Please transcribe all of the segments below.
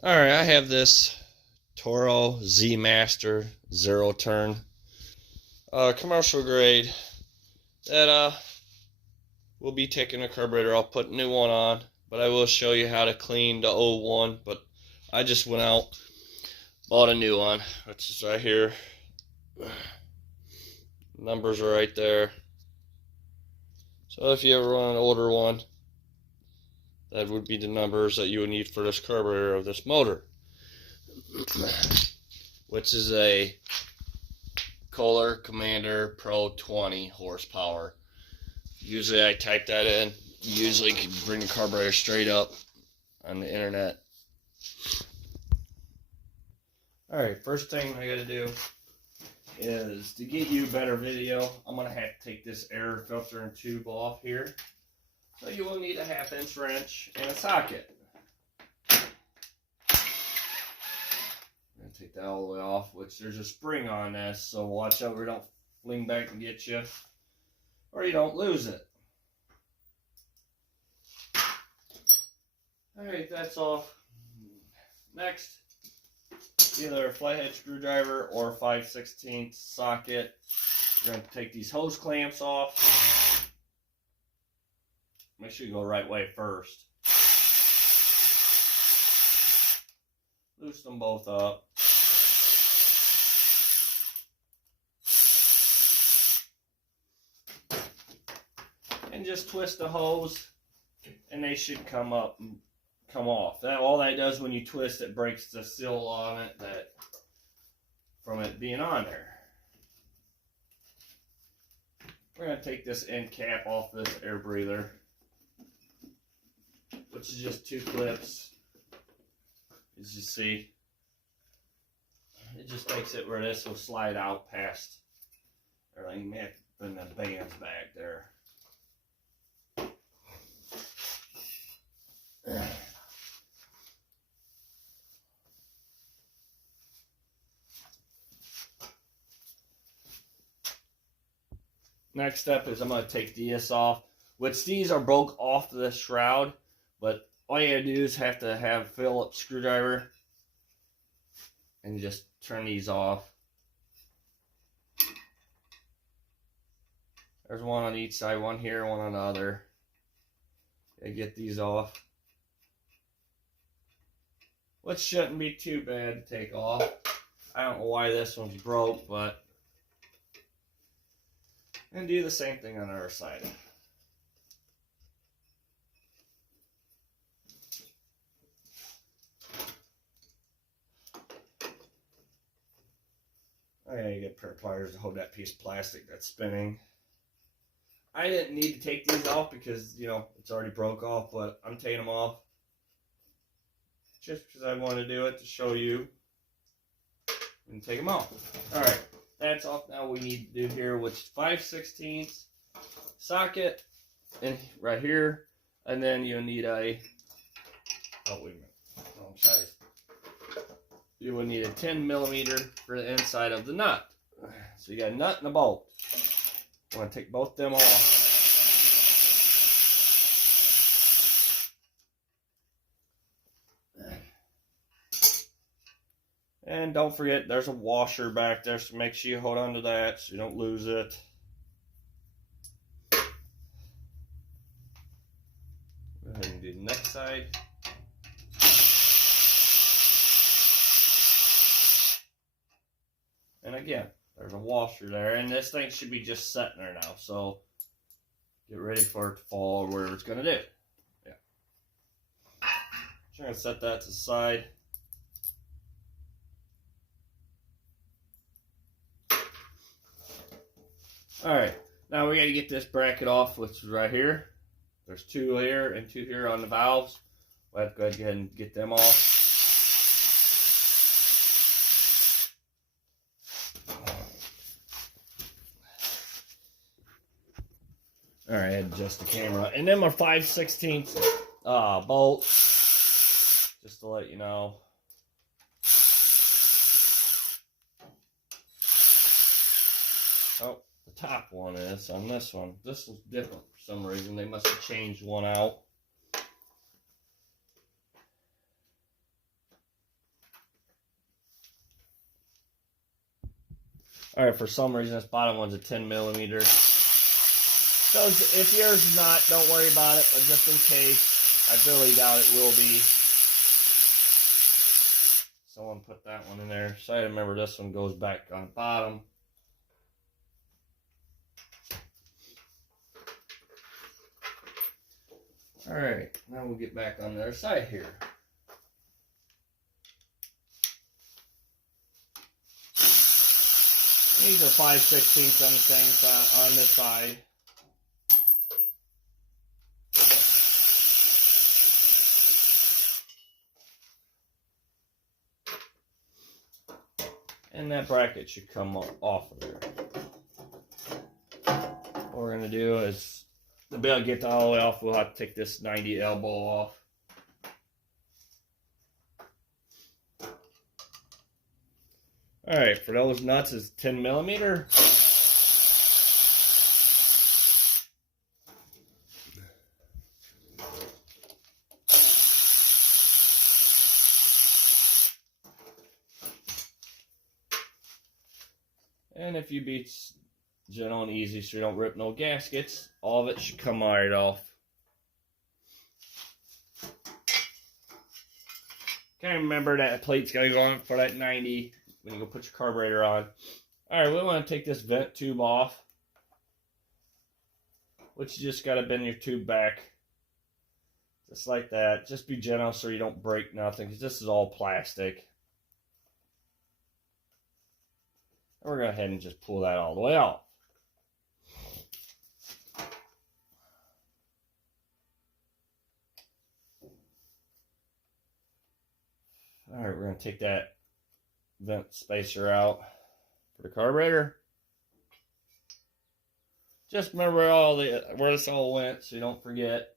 Alright, I have this Toro Z Master zero turn commercial grade that will be taking a carburetor. I'll put a new one on, but I will show you how to clean the old one. But I just went out, bought a new one, which is right here. Numbers are right there. So if you ever want an older one, that would be the numbers that you would need for this carburetor of this motor, which is a Kohler Command Pro 20 horsepower. Usually I type that in. You usually can bring the carburetor straight up on the internet. Alright, first thing I gotta do is to get you better video, I'm gonna have to take this air filter and tube off here. So you will need a 1/2-inch wrench and a socket. I'm gonna take that all the way off, which there's a spring on this, so watch out where it don't fling back and get you, or you don't lose it. Alright, that's off. Next, either a flathead screwdriver or a 5/16 socket. You're going to take these hose clamps off. Make sure you go the right way first. Loosen them both up. And just twist the hose, and they should come up and come off. All that does when you twist it, breaks the seal on it that from it being on there. We're going to take this end cap off this air breather, which is just 2 clips. As you see, it just makes it where this will slide out past everything. You may have to bring the bands back there. Next step is I'm going to take these off, which these are broke off the shroud, but all you got to do is have to have a Phillips screwdriver and just turn these off. There's one on each side, one here, one on the other. Okay, get these off, which shouldn't be too bad to take off. I don't know why this one's broke, but and do the same thing on the other side. Okay, you get a pair of pliers to hold that piece of plastic that's spinning. I didn't need to take these off because, you know, it's already broke off, but I'm taking them off just because I want to do it to show you and take them off. Alright, that's off. Now we need to do here, which is 5/16 socket and right here, and then you'll need a, oh wait a minute, wrong size. You will need a 10mm for the inside of the nut. So you got a nut and a bolt. I'm going to take both of them off. And don't forget, there's a washer back there, so make sure you hold on to that so you don't lose it. Go ahead and do the next side. And again, there's a washer there, and this thing should be just sitting there now, so get ready for it to fall where it's going to do. Yeah. So I'm going to set that to the side. Alright, now we got to get this bracket off, which is right here. There's 2 here and 2 here on the valves. We'll have to go ahead and get them off. Alright, adjust the camera. And then my 5/16 bolt, just to let you know. Oh, the top one is on this one. This was different for some reason. They must have changed one out. Alright, for some reason this bottom one's a 10 millimeter. So if yours is not, don't worry about it, but just in case, I really doubt it will be. Someone put that one in there. So I remember this one goes back on the bottom. Alright, now we'll get back on the other side here. These are 5/16 on the same side, on this side. And that bracket should come off of there. What we're going to do is, to be able to get all the way off, we'll have to take this 90 elbow off. Alright, for those nuts is 10 millimeter. And if you be gentle and easy so you don't rip no gaskets, all of it should come right off. Okay, remember that plate's got to go on for that 90 when you go put your carburetor on. Alright, we want to take this vent tube off, which you just got to bend your tube back. Just like that. Just be gentle so you don't break nothing, because this is all plastic. And we're going to go ahead and just pull that all the way off. Alright, we're going to take that vent spacer out for the carburetor. Just remember where this all went so you don't forget.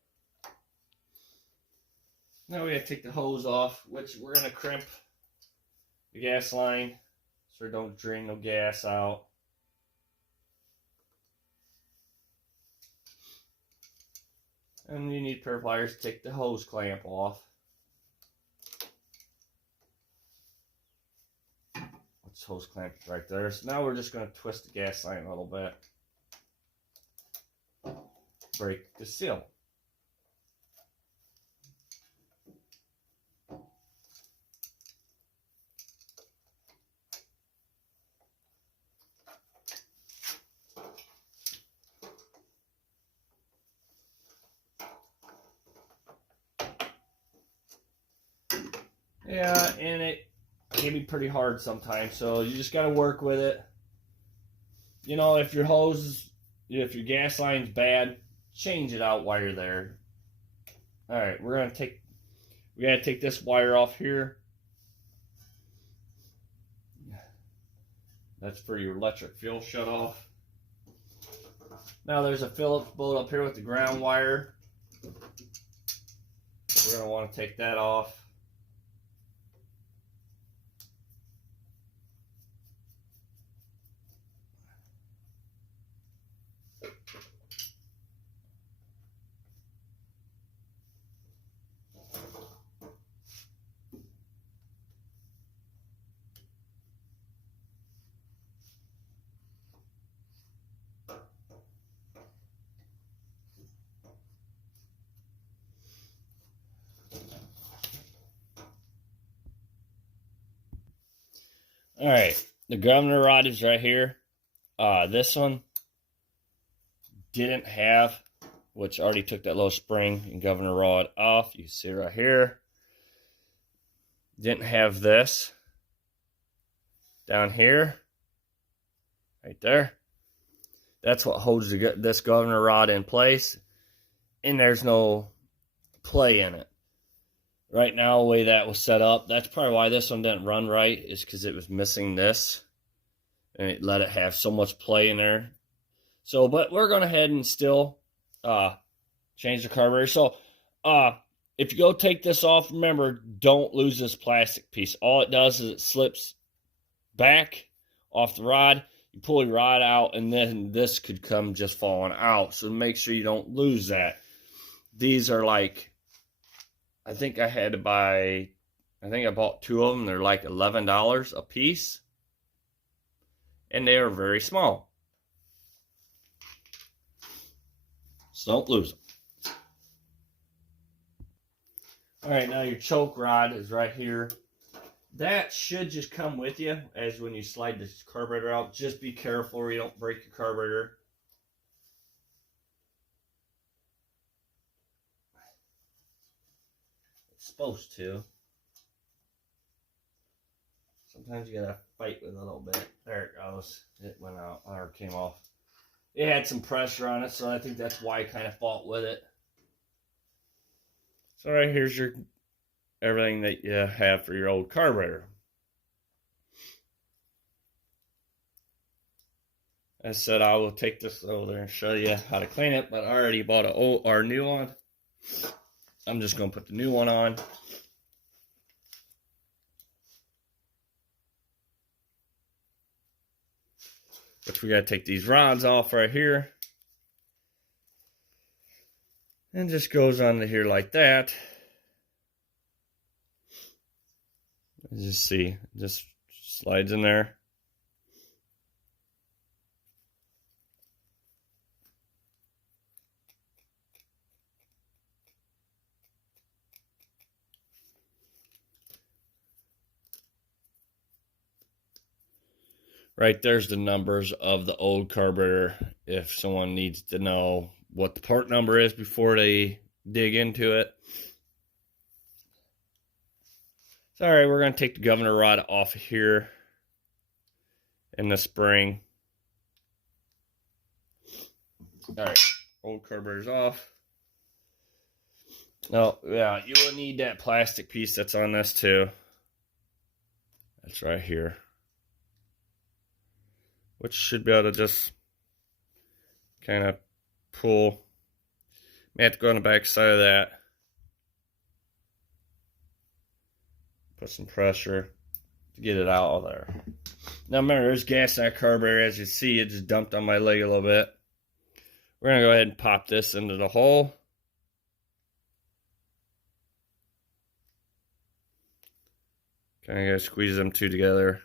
Now we have to take the hose off, which we're going to crimp the gas line so it don't drain no gas out. And you need a pair of pliers to take the hose clamp off. This hose clamp right there. So now we're just going to twist the gas line a little bit. Break the seal. Yeah, and it can be pretty hard sometimes, so you just got to work with it. You know, if your your gas line's bad, change it out while you're there. Alright, we gotta take this wire off here. That's for your electric fuel shut off. Now there's a Phillips bolt up here with the ground wire. We're gonna want to take that off. Alright, the governor rod is right here. This one didn't have, which already took that little spring and governor rod off. You can see right here. Didn't have this down here. Right there. That's what holds this governor rod in place. And there's no play in it. Right now, the way that was set up, that's probably why this one didn't run right, is because it was missing this. And it let it have so much play in there. So, but we're going to head and still change the carburetor. So, if you go take this off, remember, don't lose this plastic piece. All it does is it slips back off the rod. You pull your rod out, and then this could come just falling out. So make sure you don't lose that. These are like, I think I had to buy, I think I bought 2 of them. They're like $11 a piece. and they are very small. So don't lose them. Alright, now your choke rod is right here. That should just come with you as when you slide this carburetor out. Just be careful or you don't break your carburetor. It's supposed to. Sometimes you gotta fight with it a little bit. There it goes. It went out or came off. It had some pressure on it, so I think that's why I kind of fought with it. So right here's your everything that you have for your old carburetor. As I said, I will take this over there and show you how to clean it, but I already bought our new one. I'm just going to put the new one on. Which we got to take these rods off right here. And just goes onto here like that. As you see, just slides in there. Right there's the numbers of the old carburetor if someone needs to know what the part number is before they dig into it. So, alright, we're going to take the governor rod off of here in the spring. Alright, old carburetor's off. Oh, yeah, you will need that plastic piece that's on this too. That's right here. Which should be able to just kind of pull. May have to go on the back side of that. Put some pressure to get it out of there. Now remember, there's gas in that carburetor. As you see, it just dumped on my leg a little bit. We're going to go ahead and pop this into the hole. Kind of got to squeeze them two together.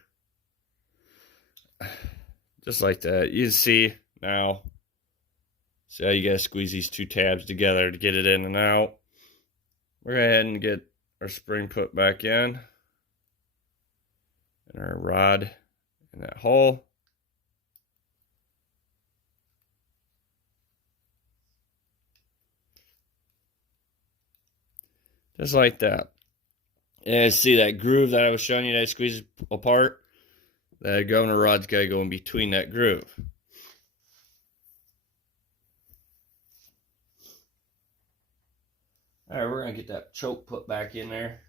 Just like that. You can see now. See how you got to squeeze these two tabs together to get it in and out. We're going to go ahead and get our spring put back in. And our rod in that hole. Just like that. And see that groove that I was showing you that I squeeze apart? That governor rod's got to go in between that groove. Alright, we're going to get that choke put back in there.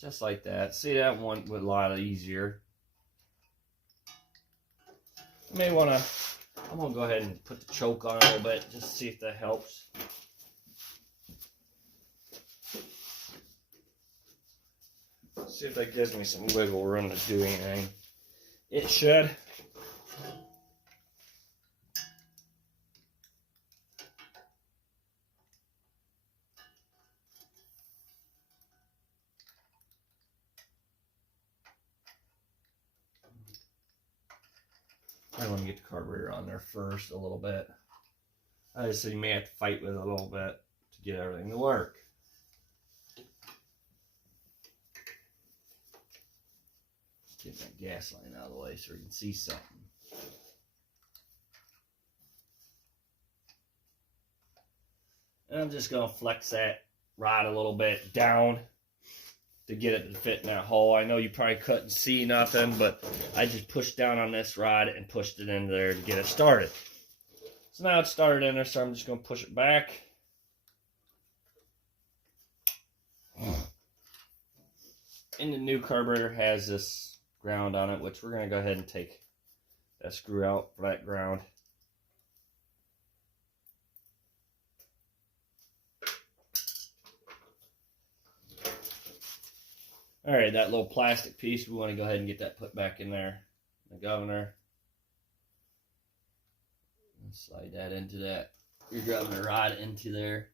Just like that. See, that one went a lot easier. You may want to, I'm going to go ahead and put the choke on a little bit just to see if that helps. See if that gives me some wiggle room to do anything. It should. I want to get the carburetor on there first a little bit. I just said you may have to fight with it a little bit to get everything to work. Get that gas line out of the way so you can see something. And I'm just going to flex that rod a little bit down to get it to fit in that hole. I know you probably couldn't see nothing, but I just pushed down on this rod and pushed it in there to get it started. So now it's started in there, so I'm just going to push it back. And the new carburetor has this ground on it, which we're going to go ahead and take that screw out for that ground. Alright, that little plastic piece, we want to go ahead and get that put back in there. The governor. Slide that into that. Your governor rod into there.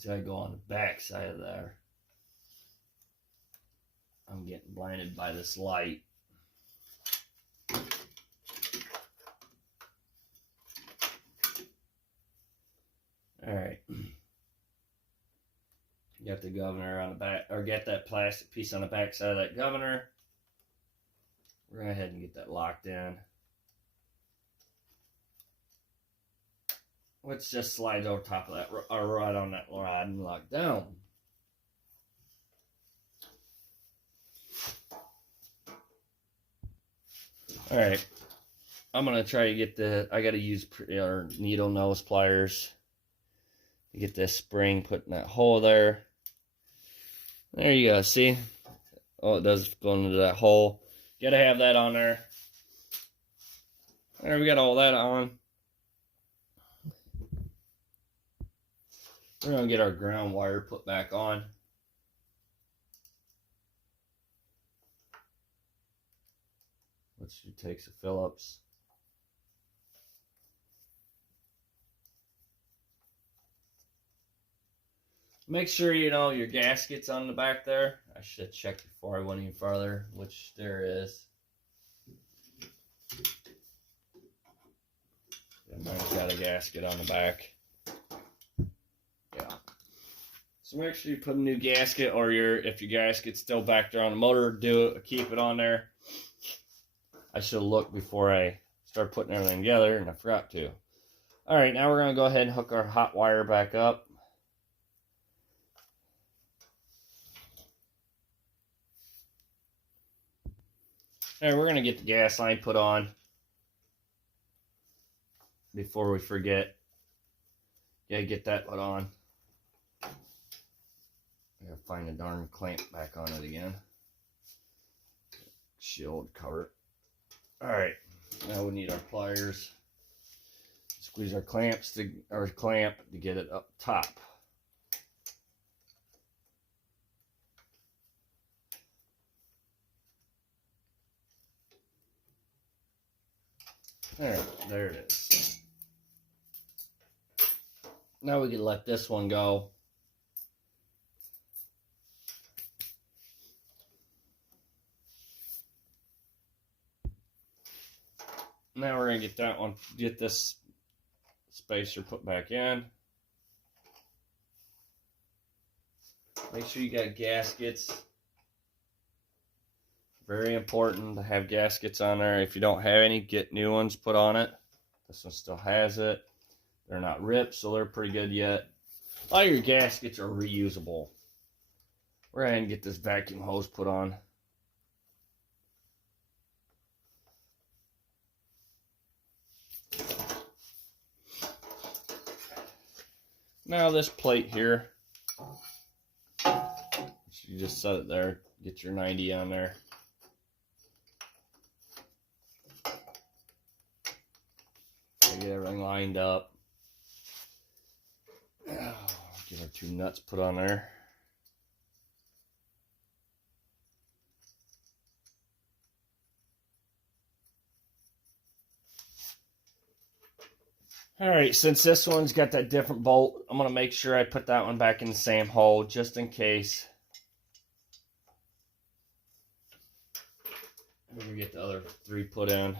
It's got to go on the back side of there. I'm getting blinded by this light. Alright. Got the governor on the back, or get that plastic piece on the back side of that governor. We're going to go ahead and get that locked in. Which just slides over top of that, or right on that rod and lock down. Alright. I'm going to try to get I got to use needle nose pliers to get this spring put in that hole there. There you go, see? Oh, it does go into that hole. Gotta have that on there. There, we got all that on. We're gonna get our ground wire put back on. Which takes a Phillips. Make sure you know your gasket's on the back there. I should check before I went any farther, which there is. Mine's got a gasket on the back. Yeah. So make sure you put a new gasket, or if your gasket's still back there on the motor, keep it on there. I should have looked before I started putting everything together, and I forgot to. Alright, now we're going to go ahead and hook our hot wire back up. Alright, we're going to get the gas line put on before we forget. Yeah, get that put on. I gotta find the darn clamp back on it again. Shield cover. Alright, now we need our pliers. Squeeze our clamp to get it up top. There it is. Now we can let this one go. Now we're going to get this spacer put back in. Make sure you got gaskets. Very important to have gaskets on there. If you don't have any, get new ones put on it. This one still has it. They're not ripped, so they're pretty good yet. All your gaskets are reusable. We're going to get this vacuum hose put on. Now this plate here, you just set it there, get your 90 on there. Get everything lined up. Get our two nuts put on there. Alright, since this one's got that different bolt, I'm going to make sure I put that one back in the same hole just in case. We're going to get the other three put in.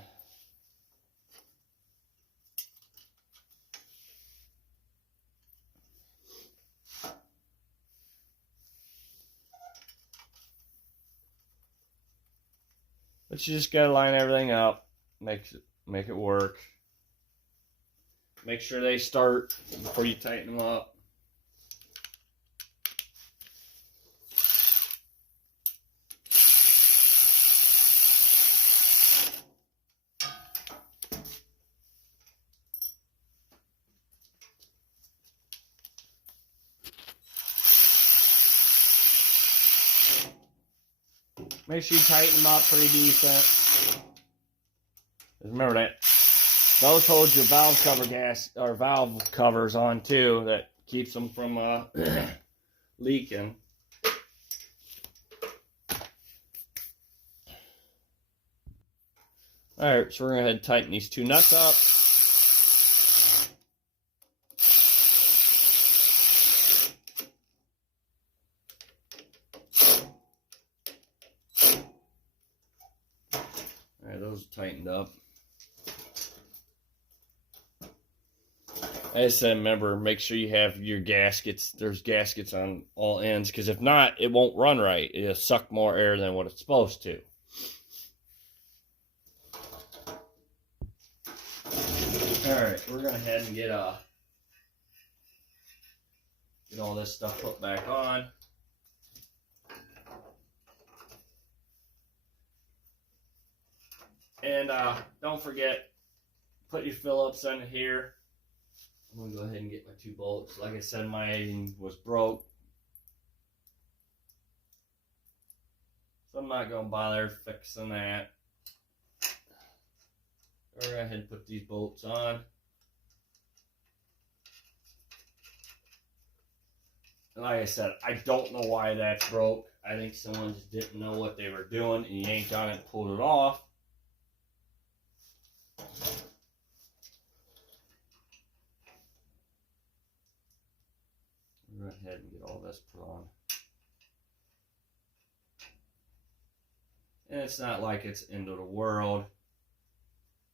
But you just gotta line everything up, make it work. Make sure they start before you tighten them up. Make sure you tighten them up pretty decent. Remember that those hold your valve covers on too. That keeps them from leaking. All right, so we're gonna go ahead and tighten these two nuts up. tightened up. As I said, remember, make sure you have your gaskets. There's gaskets on all ends, because if not, it won't run right. It'll suck more air than what it's supposed to. Alright, we're going to head and get all this stuff put back on. And don't forget, put your Phillips in here. I'm going to go ahead and get my 2 bolts. Like I said, mine was broke, so I'm not going to bother fixing that. Go ahead and put these bolts on. And like I said, I don't know why that's broke. I think someone just didn't know what they were doing and yanked on it and pulled it off. Go ahead and get all this put on. And it's not like it's end of the world.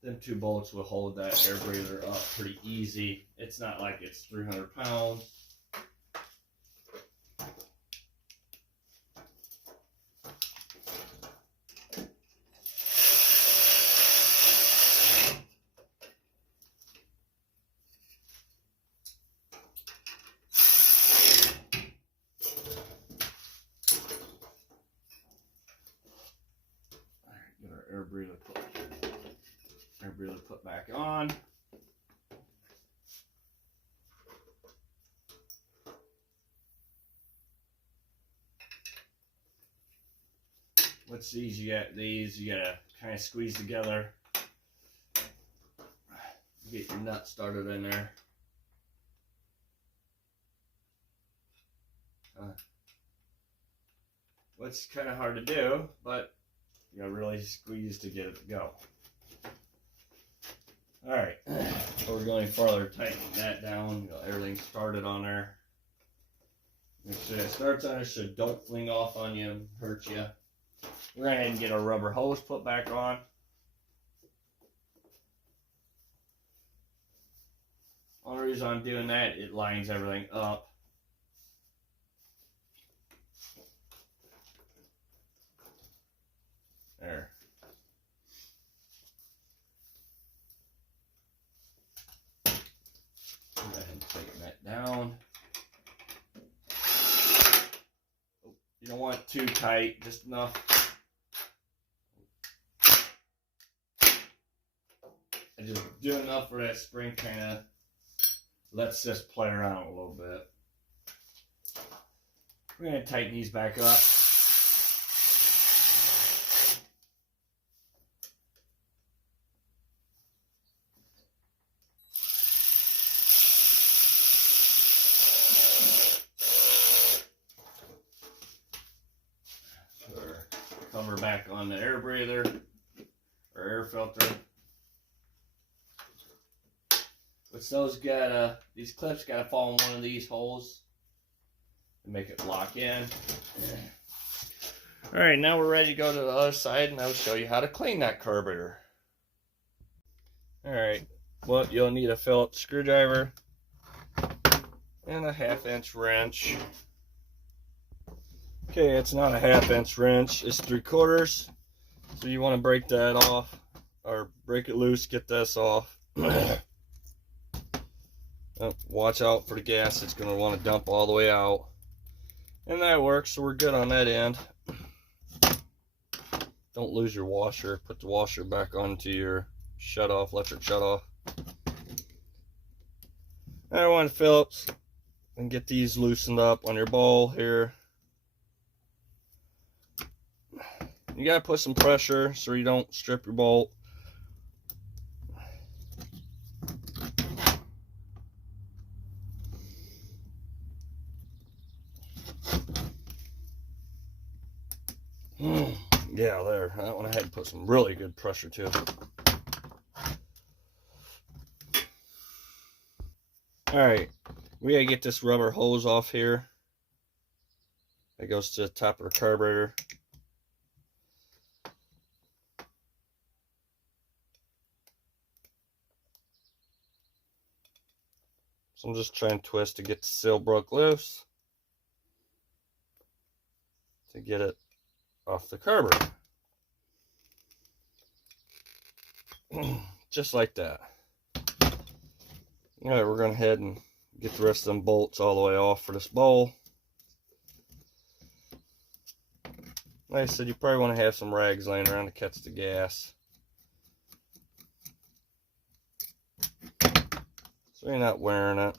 Them 2 bolts will hold that air breather up pretty easy. It's not like it's 300 pounds. Get our air breather put back on. With these, you gotta kind of squeeze together. Get your nut started in there. It's kind of hard to do, but you gotta really squeeze to get it to go. Alright, before we go any further, tighten that down. Everything started on there. Make sure it starts on it so it don't fling off on you and hurt you. We're going to go ahead and get our rubber hose put back on. Only reason I'm doing that, it lines everything up. There. Go ahead and tighten that down. You don't want it too tight, just enough. And just do enough for that spring kind of lets this play around a little bit. We're going to tighten these back up. Cover back on the air breather or air filter. Which these clips gotta fall in one of these holes and make it lock in. Alright, now we're ready to go to the other side and I'll show you how to clean that carburetor. Alright, well, you'll need a Phillips screwdriver and a 1/2-inch wrench. Okay, it's not a 1/2-inch wrench, it's 3/4. So you want to break that off, or break it loose, get this off. Watch out for the gas, it's going to want to dump all the way out. And that works, so we're good on that end. Don't lose your washer, put the washer back onto your shut-off, electric shut-off. I want Phillips, and get these loosened up on your bowl here. You gotta put some pressure so you don't strip your bolt. Yeah, there. That one I had to put some really good pressure to. Alright, we gotta get this rubber hose off here. That goes to the top of the carburetor. So I'm just trying to twist to get the seal broke loose, to get it off the carburetor. Just like that. Alright, we're going to head and get the rest of them bolts all the way off for this bowl. Like I said, you probably want to have some rags laying around to catch the gas, so you're not wearing it.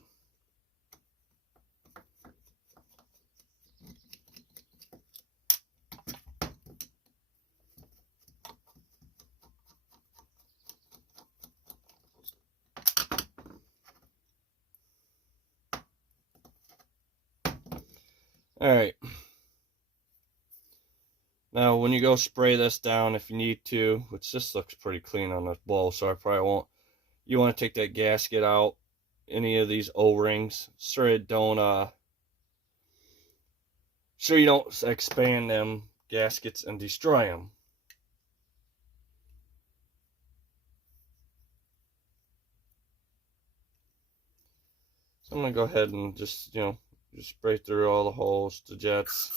Alright. Now, when you go spray this down, if you need to, which this looks pretty clean on this bowl, so I probably won't. You want to take that gasket out, any of these O-rings, so you don't expand them gaskets and destroy them. So I'm gonna go ahead and just just spray through all the holes, the jets.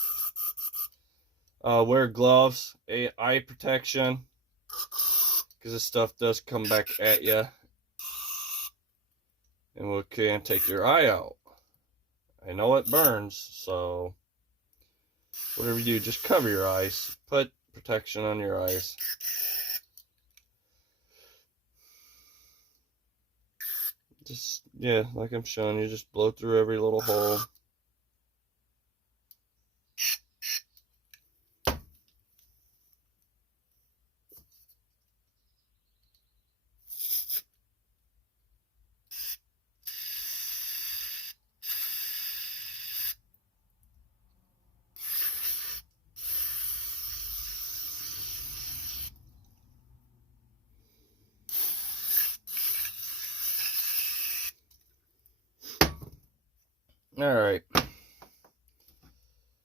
Wear gloves, eye protection, because this stuff does come back at you, and can take your eye out. I know it burns, so whatever you do, just cover your eyes. Put protection on your eyes. Just, yeah, like I'm showing you, just blow through every little hole. Alright.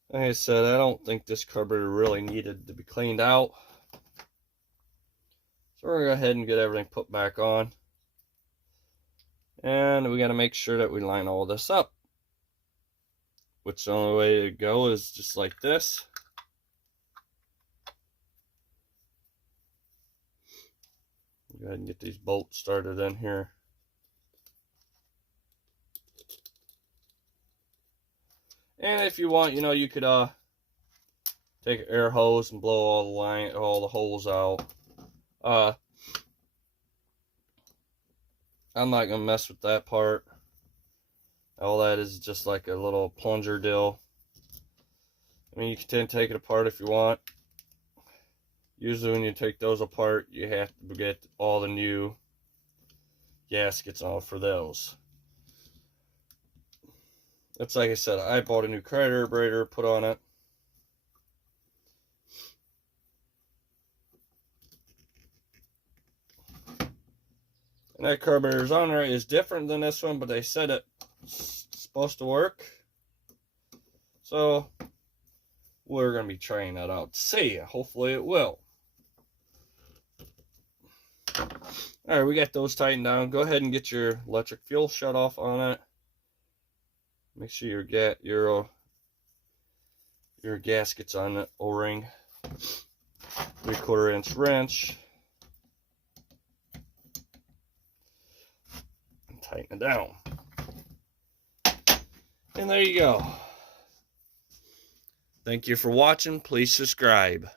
Like I said, I don't think this carburetor really needed to be cleaned out. So we're going to go ahead and get everything put back on. And we got to make sure that we line all this up. Which the only way to go is just like this. Go ahead and get these bolts started in here. And if you want, you could take an air hose and blow all the holes out. I'm not gonna mess with that part. All that is just like a little plunger deal. I mean, you can take it apart if you want. Usually when you take those apart, you have to get all the new gaskets off for those. It's like I said, I bought a new carburetor, put on it. And that carburetor's on there is different than this one, but they said it's supposed to work. So we're going to be trying that out to see. Hopefully it will. Alright, we got those tightened down. Go ahead and get your electric fuel shut off on it. Make sure you get your gaskets on the O-ring. 3/4 inch wrench. And tighten it down. And there you go. Thank you for watching. Please subscribe.